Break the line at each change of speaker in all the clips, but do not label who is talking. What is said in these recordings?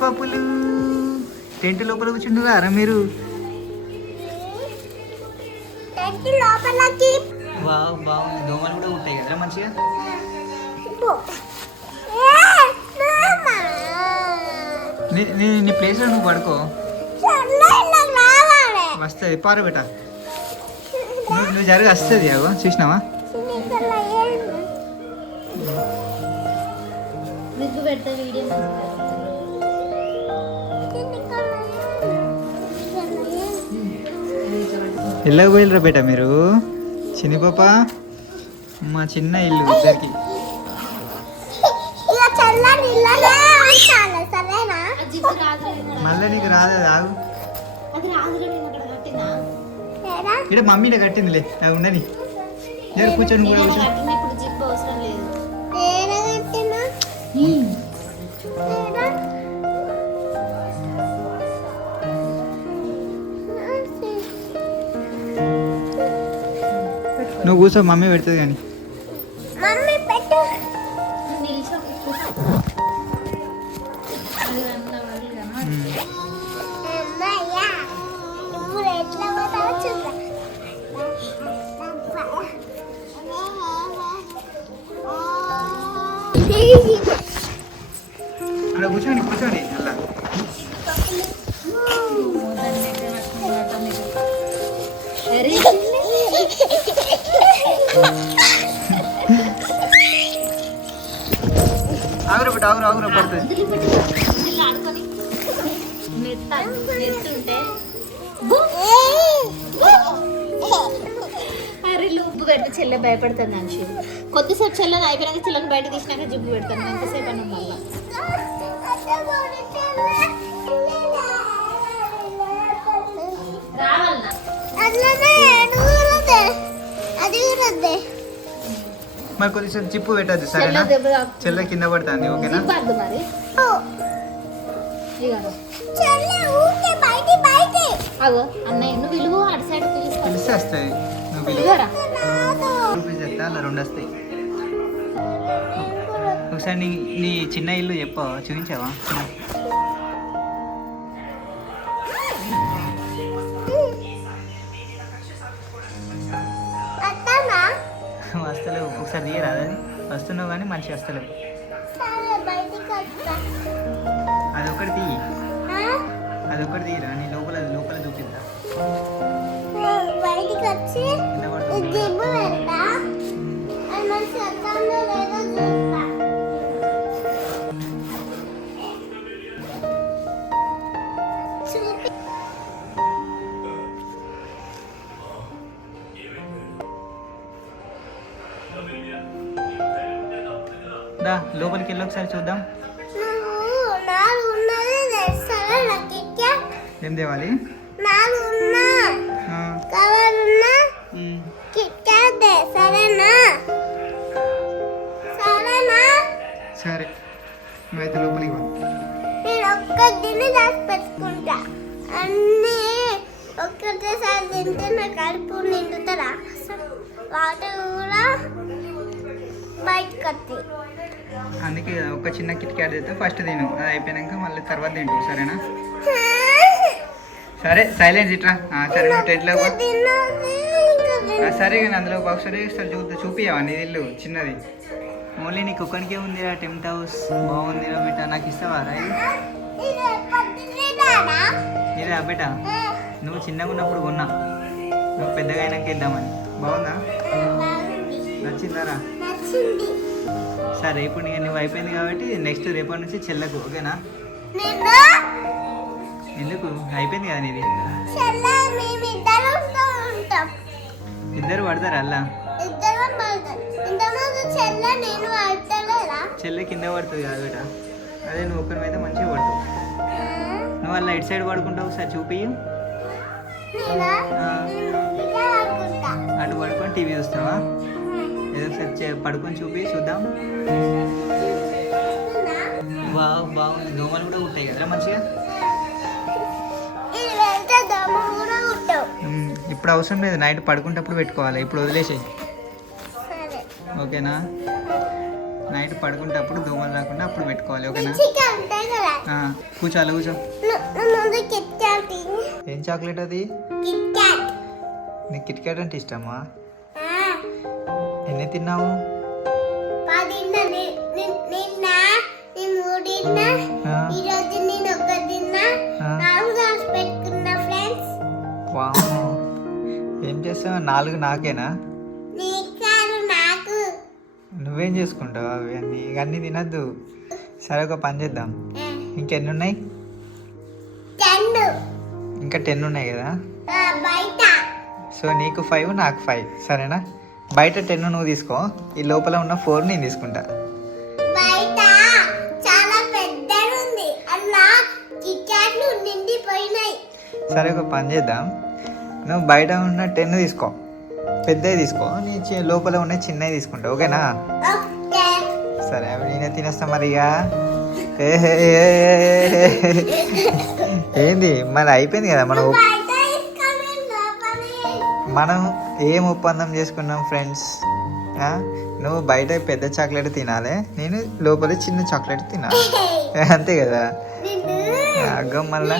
బాపులు tent లోపల మీరు.
Tent లోపలకి.
వావ్ బాగుంది దోమలు కూడా ఉంటాయి కదరా మంచిగా?
పో. ఏ, మామ.
నీ నీ నీ ప్లేస్లో నువ్వు పడుకో. వస్తుంది పారబెట్ట నువ్వు నువ్వు జరిగి వస్తుంది అగో చూసినావా?
పెడితే వీడియో
ఎల్లకి పోయిలరా బేట మీరు? చిన్ని పాప? మా చిన్న ఇల్లు ఇద్దరికి.
రాదు
మళ్ళీ నీకు రాదు
సరేనా?
ఇక్కడ మమ్మీనే కట్టిందిలే నాకు ఉండని. కూర్చొని కూడా
నేను
నువ్వు కూర్చో మమ్మీ పెడుతుంది కానీ.
మమ్మీ
ఆగురా పడుతుంది
ఉప్పు పెడితే చెల్లె భయపడుతుంది అంశు. కొద్దిసేపు చెల్లెని అయిపోయినాక చెల్లెని బయట తీసినాక జిప్పు పెడతాను. ఎంతసేపు అన్న మళ్ళా. రావాలన్నా
మరి కొద్దిసేపు చిప్పు పెట్టద్దు సరేనా
చెల్లె
కింద పడుతుంది ఓకేనా
పిలుస్తా
వస్తుంది నువ్వు అలా రెండు వస్తాయి ఒకసారి నీ నీ చిన్న ఇల్లు చెప్పావా చూపించావా వస్తున్నావు కానీ మంచిగా వస్తలేవు
సరే బయటికి వస్తా.
అది ఒకటి తీయి.
ఆ?
అది ఒకటి తీయరా నీ లోపల లోపల చూపిద్దా
బయటికి
దా లోపలికి వెళ్ళి ఒకసారి చూద్దాం.
నాలుగు
ఏం తేవాలి?
కిక్కాదే సరేనా సరేనా
సరే నువ్వైతే లోపలికి
నేను ఒక్కటిని దాచి పెట్టుకుంటా అన్నీ ఒక్కటేసారి తింటే నా కడుపు నిండుతుందా. వాటర్ కూడా బయటకు వస్తాయి
అందుకే ఒక చిన్న కిట్ క్యాట్ తెస్తే ఫస్ట్ తిను. అది అయిపోయాక మళ్ళీ తర్వాత తింటు సరేనా? సరే సైలెన్స్ ఇట్రా. ఆ, సరే నువ్వు టెంట్లో సరే కానీ అందులో ఒకసారి ఒకసారి చూద్దా చూపియవా నీ ఇల్లు చిన్నది. ఓన్లీ నీకు ఒక్కడికే ఉందిరా టెంట్ హౌస్. బాగుందిరా బిడ్డ నాకు ఇస్తావా? రా ఇది? బిడ్డ నువ్వు చిన్నగా ఉన్నప్పుడు కొన్నా. నువ్వు పెద్దగా అయినాక వెళ్దామని బాగుందా?
బాగుంది.
నచ్చిందారా
నచ్చింది.
సరే ఇప్పుడు నీకు నువ్వు అయిపోయింది కాబట్టి నెక్స్ట్ రేపటి నుంచి చెల్లకు ఓకేనా? ఎందుకు? అయిపోయింది కదా నీది? ఇద్దరు పడతారు
ఇంతకుముందు చెల్ల
కింద పడుతుంది కదా బిడ్డ. అదే నువ్వు ఒక్కరి మీద మంచిగా పడుతావు. నువ్వు అలా ఇటు సైడ్ పడుకుంటావు ఒకసారి చూపి. అటు పడుకొని టీవీ చూస్తావా ఏదో పడుకొని చూపి చూద్దాం. బాగు బాగుంది దోమలు కూడా ఉంటాయి కదరా మంచిగా? ఇప్పుడు అవసరం లేదు నైట్ పడుకుంటప్పుడు పెట్టుకోవాలి ఇప్పుడు వదిలేసేయి. ఓకేనా? నైట్ పడుకుంటప్పుడు దోమలు రాకుండా అప్పుడు పెట్టుకోవాలి ఓకేనా?
కదా.
ఆ, కూర్చో. ఏం చాక్లెట్ అది? నీకు కిట్ క్యాట్ అంటే ఇష్టమా? ఎన్ని తిన్నావు. ఏం చేస్తావు? నాలుగు నాకేనా? నువ్వేం చేసుకుంటావు అవి అన్నీ? అన్నీ తినద్దు. సరే ఒక పని చేద్దాం. ఇంకెన్ని ఉన్నాయి ఇంకా టెన్ ఉన్నాయి కదా సో నీకు ఫైవ్ నాకు ఫైవ్. సరేనా? బయట టెన్ నువ్వు తీసుకో. ఈ లోపల ఉన్న ఫోర్ నేను తీసుకుంటా. సరే ఒక పని చేద్దాం. నువ్వు బయట ఉన్న టెన్ తీసుకో. పెద్దవి తీసుకో. నీ లోపల ఉన్న చిన్నవి తీసుకుంటా. ఓకేనా?
ఓకే.
సరే అవి నేనే తినేస్తా మరి ఇక. ఏ, ఏంది? మరి అయిపోయింది కదా? మనం మనం ఏం ఒప్పందం చేసుకున్నాం ఫ్రెండ్స్ నువ్వు బయట పెద్ద చాక్లెట్ తినాలి నేను లోపల చిన్న చాక్లెట్ తినాలి. అంతే కదా? అగ్గం మళ్ళా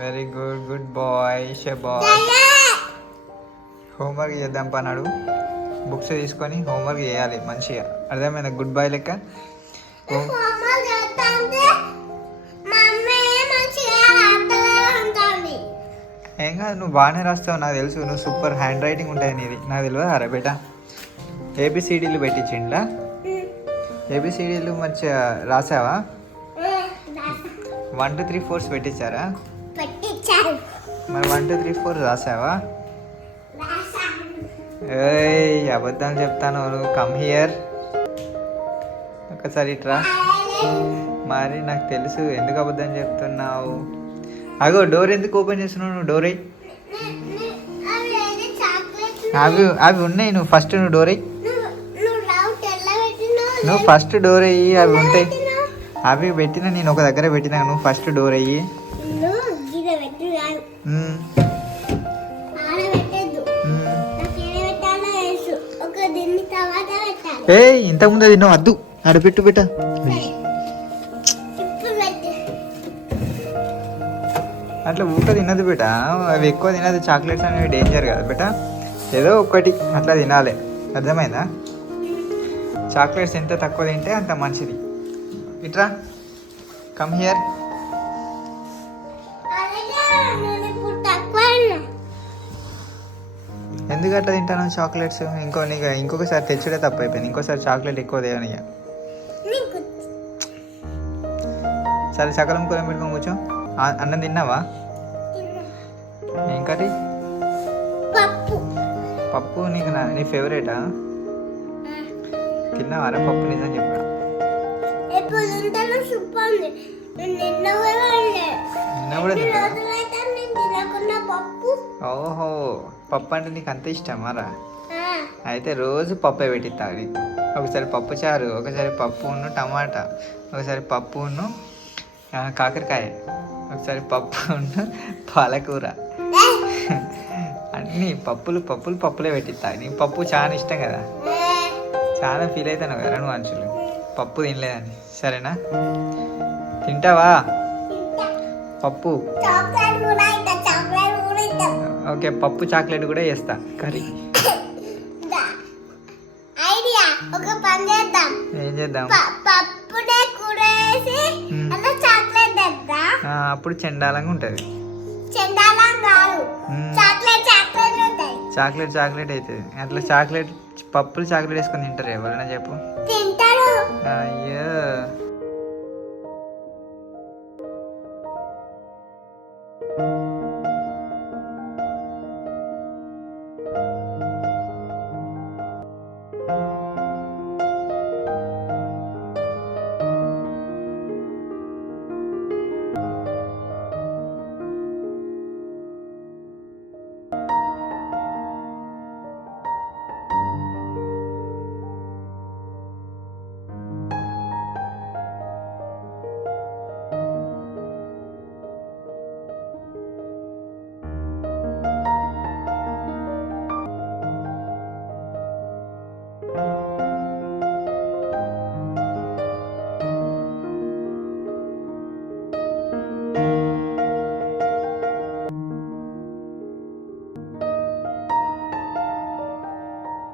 very good good boy boy homework చేద్దాం పన్నాడు బుక్స్ తీసుకొని హోంవర్క్ చేయాలి మంచిగా. అర్థమైందా? గుడ్ బాయ్ లెక్క. ఏం కాదు నువ్వు బాగానే రాస్తావు నాకు తెలుసు. నువ్వు సూపర్ హ్యాండ్ రైటింగ్ ఉంటుంది నీది. నాకు తెలియదు అరే బేట. ఏబిసిడీలు పెట్టించిండ్లా? ఏబిసిడీలు మంచిగా రాసావా? వన్ టూ త్రీ ఫోర్స్ పెట్టించారు? మరి వన్ టూ త్రీ ఫోర్ రాసావా? ఏయ్ అబద్ధం చెప్తాను నువ్వు కమ్ హియర్ ఒకసారి ఇట్రా. మరి నాకు తెలుసు ఎందుకు అబద్ధం చెప్తున్నావు? అగో డోర్ ఎందుకు ఓపెన్ చేస్తున్నావు నువ్వు డోర్ అవి అవి ఉన్నాయి నువ్వు ఫస్ట్ నువ్వు డోర్ నువ్వు ఫస్ట్ డోర్ అయ్యి అవి ఉంటాయి. అవి పెట్టిన నేను ఒక దగ్గర పెట్టినా నువ్వు ఫస్ట్ డోర్ అయ్యి
పెట్టాలి
ఏయ్ ఇంతకుముందు తిన్నావు వద్దు ఆడ పెట్టు బిడ్డ అట్లా ఊక తినదు బిడ్డ అవి ఎక్కువ తినదు చాక్లెట్స్ అనేవి డేంజర్ కదా బిడ్డ ఏదో ఒక్కటి అట్లా తినాలి. అర్థమైందా? చాక్లెట్స్ ఎంత తక్కువ తింటే అంత మంచిది. ఇట్రా. Come here. ఎందుకు అట్లా తింటాను చాక్లెట్స్? ఇంకో నీకు ఇంకొకసారి తెచ్చుడే తప్పు అయిపోయింది ఇంకోసారి చాక్లెట్ ఎక్కువ తేవని సరే సకలం కూర పెట్టుకొని కూర్చో. అన్నం తిన్నావా? ఏం కర్రీ?
పప్పు.
నీకు నా నీ ఫేవరెటా? తిన్నావారా పప్పు నిజం చెప్పరా
నిన్న కూడా
ఓహో. పప్పు అంటే నీకు అంత ఇష్టమారా
ఆ,
అయితే రోజు పప్పే పెట్టిస్తా. నీకు ఒకసారి పప్పు చారు ఒకసారి పప్పును టమాటా ఒకసారి పప్పును ఆ, కాకరకాయ ఒకసారి పప్పును పాలకూర. అన్నీ పప్పులు పప్పులు పప్పులే పెట్టిస్తా. నీకు పప్పు చాలా ఇష్టం కదా? చాలా ఫీల్ అవుతాను కదా నువ్వు మనుషులు పప్పు తినలేదని. సరేనా? తింటావా?
తింటా.
పప్పు. ఓకే పప్పు చాక్లెట్ కూడా వేస్తా. కర్రీ.
దా. ఐడియా. ఒక పని చేద్దాం.
ఏం చేద్దాం?
ప- పప్పునే కూర వేసి
మ్మ్.
అలా చాక్లెట్ తెద్దా?
ఆ, అప్పుడు చెండాలంగా ఉంటుంది.
చెండాలం కాదు.
మ్మ్.
చాక్లెట్ చాక్లెట్ ఉంటాయి.
చాక్లెట్ చాక్లెట్ అవుతుంది అట్లా చాక్లెట్ పప్పులు చాక్లెట్ వేసుకొని తింటారు ఎవరైనా చెప్పు.
తింటారు.
అయ్యో.